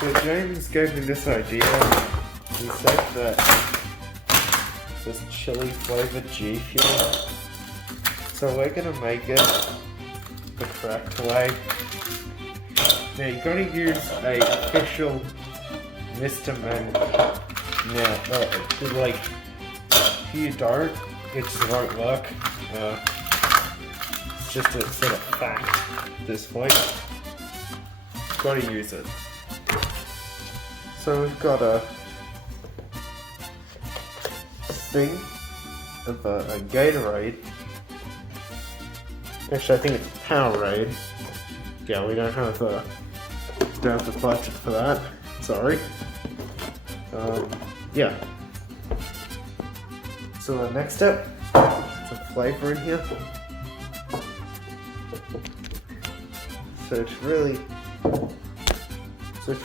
So James gave me this idea. He said that this chili flavored Gfuel. So we're gonna make it the correct way. Now you gotta use a official Mr. Men. Now, like, if you don't, it just won't work. It's just a sort of fact at this point. Gotta use it. So we've got a thing of a Gatorade. Actually, I think it's Powerade. Yeah, we don't have the budget for that. Sorry. Yeah. So the next step, some flavor in here. So to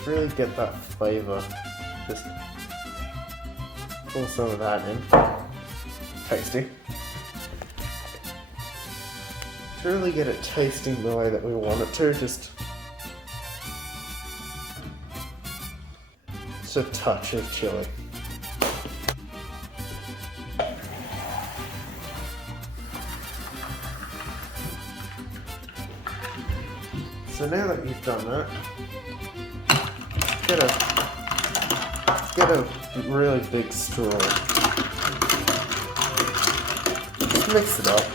really get that flavor, just pour some of that in. Tasty. To really get it tasting the way that we want it to, just a touch of chili. So now that you've done that, get a really big straw. Just mix it up.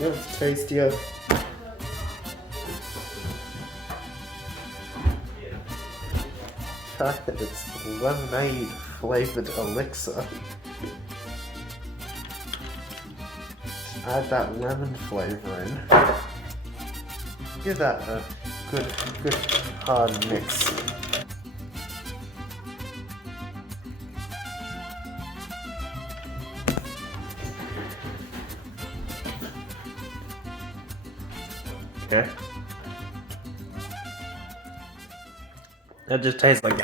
Yeah, it's tastier. The fact that it's lemonade flavored elixir. Add that lemon flavor in. Give that a good hard mix. Okay. That just tastes like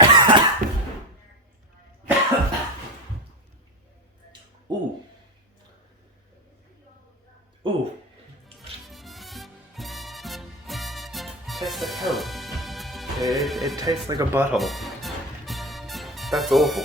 Ooh. Ooh. Tastes like hell. It tastes like a butthole. That's awful.